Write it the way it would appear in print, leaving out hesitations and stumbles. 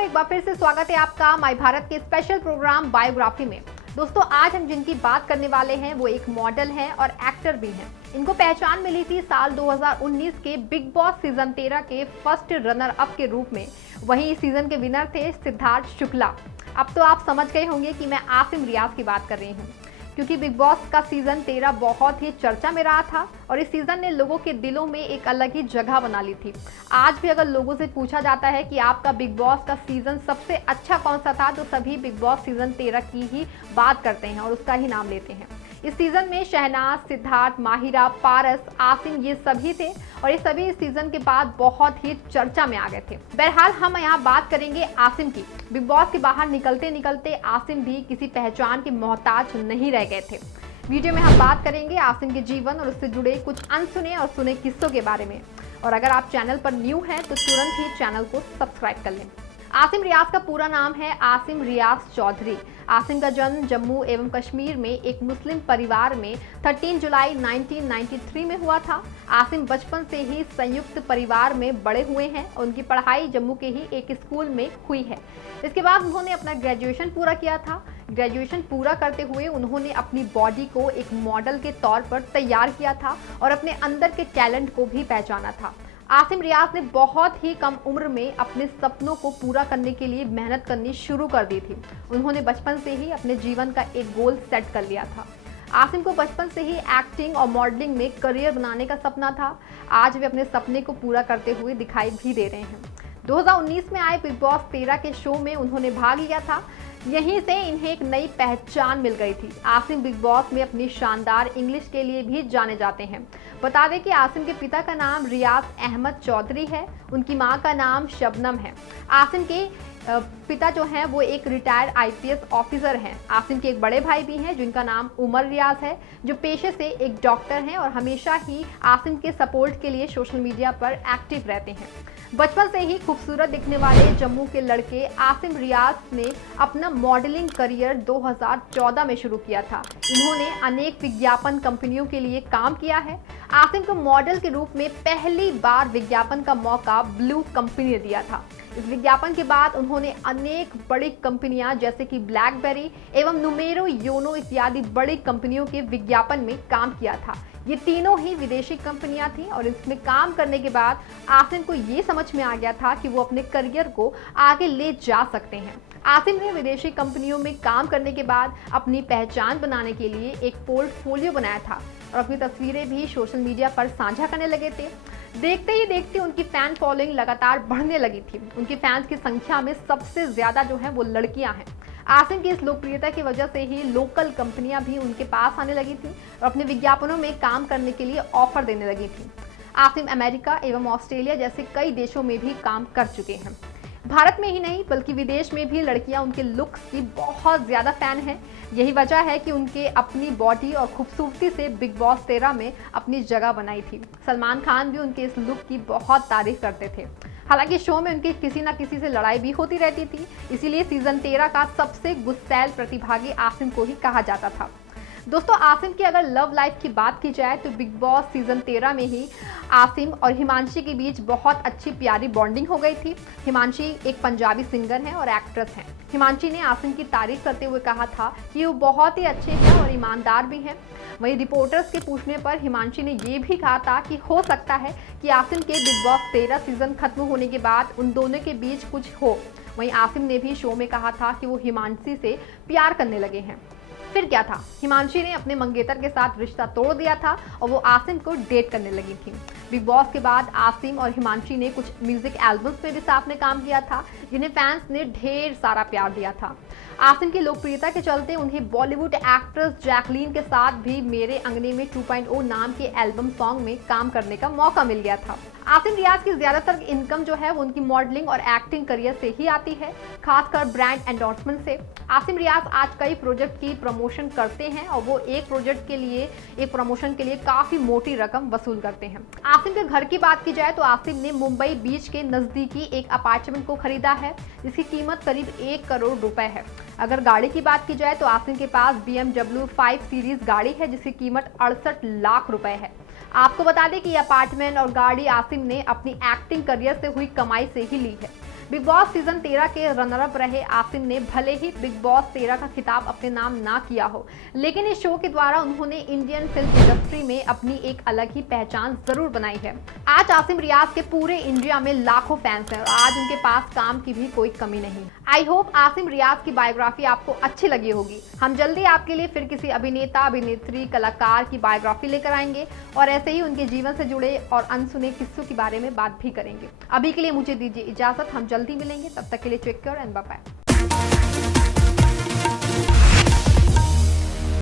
एक बार फिर से स्वागत है आपका माय भारत के स्पेशल प्रोग्राम बायोग्राफी में। दोस्तों, आज हम जिनकी बात करने वाले हैं वो एक मॉडल हैं और एक्टर भी हैं। इनको पहचान मिली थी साल 2019 के बिग बॉस सीजन 13 के फर्स्ट रनर अप के रूप में। वहीं इस सीजन के विनर थे सिद्धार्थ शुक्ला। अब तो आप समझ गए होंगे कि मैं आसिम रियाज की बात कर रही हूँ, क्योंकि बिग बॉस का सीजन 13 बहुत ही चर्चा में रहा था और इस सीजन ने लोगों के दिलों में एक अलग ही जगह बना ली थी। आज भी अगर लोगों से पूछा जाता है कि आपका बिग बॉस का सीजन सबसे अच्छा कौन सा था, तो सभी बिग बॉस सीजन 13 की ही बात करते हैं और उसका ही नाम लेते हैं। इस सीजन में शहनाज, सिद्धार्थ, माहिरा, पारस, आसिम ये सभी थे और ये सभी इस सीजन के बाद बहुत ही चर्चा में आ गए थे। बहरहाल हम यहाँ बात करेंगे आसिम की। बिग बॉस के बाहर निकलते निकलते आसिम भी किसी पहचान के मोहताज नहीं रह गए थे। वीडियो में हम बात करेंगे आसिम के जीवन और उससे जुड़े कुछ अनसुने और सुने किस्सों के बारे में। और अगर आप चैनल पर न्यू हैं तो तुरंत ही चैनल को सब्सक्राइब कर लें। आसिम रियाज का पूरा नाम है आसिम रियाज चौधरी। आसिम का जन्म जम्मू एवं कश्मीर में एक मुस्लिम परिवार में 13 जुलाई 1993 में हुआ था। आसिम बचपन से ही संयुक्त परिवार में बड़े हुए हैं और उनकी पढ़ाई जम्मू के ही एक स्कूल में हुई है। इसके बाद उन्होंने अपना ग्रेजुएशन पूरा किया था। ग्रेजुएशन पूरा करते हुए उन्होंने अपनी बॉडी को एक मॉडल के तौर पर तैयार किया था और अपने अंदर के टैलेंट को भी पहचाना था। आसिम रियाज ने बहुत ही कम उम्र में अपने सपनों को पूरा करने के लिए मेहनत करनी शुरू कर दी थी। उन्होंने बचपन से ही अपने जीवन का एक गोल सेट कर लिया था। आसिम को बचपन से ही एक्टिंग और मॉडलिंग में करियर बनाने का सपना था। आज वे अपने सपने को पूरा करते हुए दिखाई भी दे रहे हैं। 2019 में आए बिग बॉस 13 के शो में उन्होंने भाग लिया था। यहीं से इन्हें एक नई पहचान मिल गई थी। आसिम बिग बॉस में अपनी शानदार इंग्लिश के लिए भी जाने जाते हैं। बता दें कि आसिम के पिता का नाम रियाज अहमद चौधरी है। उनकी मां का नाम शबनम है। आसिम के पिता जो हैं वो एक रिटायर्ड आईपीएस ऑफिसर हैं। आसिम के एक बड़े भाई भी हैं जिनका नाम उमर रियाज है, जो पेशे से एक डॉक्टर हैं और हमेशा ही आसिम के सपोर्ट के लिए सोशल मीडिया पर एक्टिव रहते हैं। बचपन से ही खूबसूरत दिखने वाले जम्मू के लड़के आसिम रियाज ने अपना मॉडलिंग करियर 2014 में शुरू किया था। इन्होंने अनेक विज्ञापन कंपनियों के लिए काम किया है। आसिम को मॉडल के रूप में पहली बार विज्ञापन का मौका ब्लू कंपनी ने दिया था। इस विज्ञापन के बाद उन्होंने अनेक बड़ी कंपनियां जैसे कि ब्लैकबेरी एवं नुमेरो, योनो इत्यादि बड़ी कंपनियों के विज्ञापन में काम किया था। ये तीनों ही विदेशी कंपनियां थीं और इसमें काम करने के बाद आसिम को ये समझ में आ गया था कि वो अपने करियर को आगे ले जा सकते हैं। आसिम ने विदेशी कंपनियों में काम करने के बाद अपनी पहचान बनाने के लिए एक पोर्टफोलियो बनाया था और अपनी तस्वीरें भी सोशल मीडिया पर साझा करने लगे थे। देखते ही देखते उनकी फैन फॉलोइंग लगातार बढ़ने लगी थी। उनके फैंस की संख्या में सबसे ज्यादा जो है वो लड़कियां हैं। आसिम की इस लोकप्रियता की वजह से ही लोकल कंपनियां भी उनके पास आने लगी थी और अपने विज्ञापनों में काम करने के लिए ऑफर देने लगी थी। आसिम अमेरिका एवं ऑस्ट्रेलिया जैसे कई देशों में भी काम कर चुके हैं। भारत में ही नहीं बल्कि विदेश में भी लड़कियां उनके लुक्स की बहुत ज़्यादा फ़ैन हैं। यही वजह है कि उनके अपनी बॉडी और खूबसूरती से बिग बॉस 13 में अपनी जगह बनाई थी। सलमान खान भी उनके इस लुक की बहुत तारीफ करते थे। हालांकि शो में उनकी किसी न किसी से लड़ाई भी होती रहती थी, इसीलिए सीजन 13 का सबसे गुस्सैल प्रतिभागी आसिम को ही कहा जाता था। दोस्तों, आसिम की अगर लव लाइफ की बात की जाए तो बिग बॉस सीजन 13 में ही आसिम और हिमांशी के बीच बहुत अच्छी प्यारी बॉन्डिंग हो गई थी। हिमांशी एक पंजाबी सिंगर हैं और एक्ट्रेस हैं। हिमांशी ने आसिम की तारीफ करते हुए कहा था कि वो बहुत ही अच्छे हैं और ईमानदार भी हैं। वहीं रिपोर्टर्स के पूछने पर हिमांशी ने ये भी कहा था कि हो सकता है कि आसिम के बिग बॉस 13 सीजन खत्म होने के बाद उन दोनों के बीच कुछ हो। वहीं आसिम ने भी शो में कहा था कि वो हिमांशी से प्यार करने लगे हैं। फिर क्या था, हिमांशी ने अपने मंगेतर के साथ रिश्ता तोड़ दिया था और वो आसिम को डेट करने लगी थी। बिग बॉस के बाद आसिम और हिमांशी ने कुछ म्यूजिक एल्बम्स में भी साथ में काम किया था, जिन्हें फैंस ने ढेर सारा प्यार दिया था। आसिम की लोकप्रियता के चलते उन्हें बॉलीवुड एक्ट्रेस जैकलीन के साथ भी मेरे अंगने में 2.0 नाम के एल्बम सॉन्ग में काम करने का मौका मिल गया था। आसिम रियाज की ज्यादातर इनकम जो है वो उनकी मॉडलिंग और एक्टिंग करियर से ही आती है, खासकर ब्रांड एंडोर्समेंट से। आसिम रियाज आज कई प्रोजेक्ट की प्रमोशन करते हैं और वो एक प्रोजेक्ट के लिए, एक प्रमोशन के लिए काफी मोटी रकम वसूल करते हैं। आसिम के घर की बात की जाए तो आसिम ने मुंबई बीच के नजदीकी एक अपार्टमेंट को खरीदा है, जिसकी कीमत करीब 1 करोड़ रुपए है। अगर गाड़ी की बात की जाए तो आसिम के पास BMW 5 सीरीज गाड़ी है, जिसकी कीमत 68 लाख रुपए है। आपको बता दें कि अपार्टमेंट और गाड़ी आसिम ने अपनी एक्टिंग करियर से हुई कमाई से ही ली है। बिग बॉस सीजन 13 के रनर अप रहे आसिम ने भले ही बिग बॉस 13 का खिताब अपने नाम ना किया हो, लेकिन इस शो के द्वारा उन्होंने इंडियन फिल्म इंडस्ट्री में अपनी एक अलग ही पहचान जरूर बनाई है। आज आसिम रियाज के पूरे इंडिया में लाखों फैंस हैं और आज उनके पास काम की भी कोई कमी नहीं। आई होप आसिम रियाज की बायोग्राफी आपको अच्छी लगी होगी। हम जल्दी आपके लिए फिर किसी अभिनेता, अभिनेत्री, कलाकार की बायोग्राफी लेकर आएंगे और ऐसे ही उनके जीवन से जुड़े और अनसुने किस्सों के बारे में बात भी करेंगे। अभी के लिए मुझे दीजिए इजाजत, हम जल्दी मिलेंगे, तब तक के लिए take care and bye bye.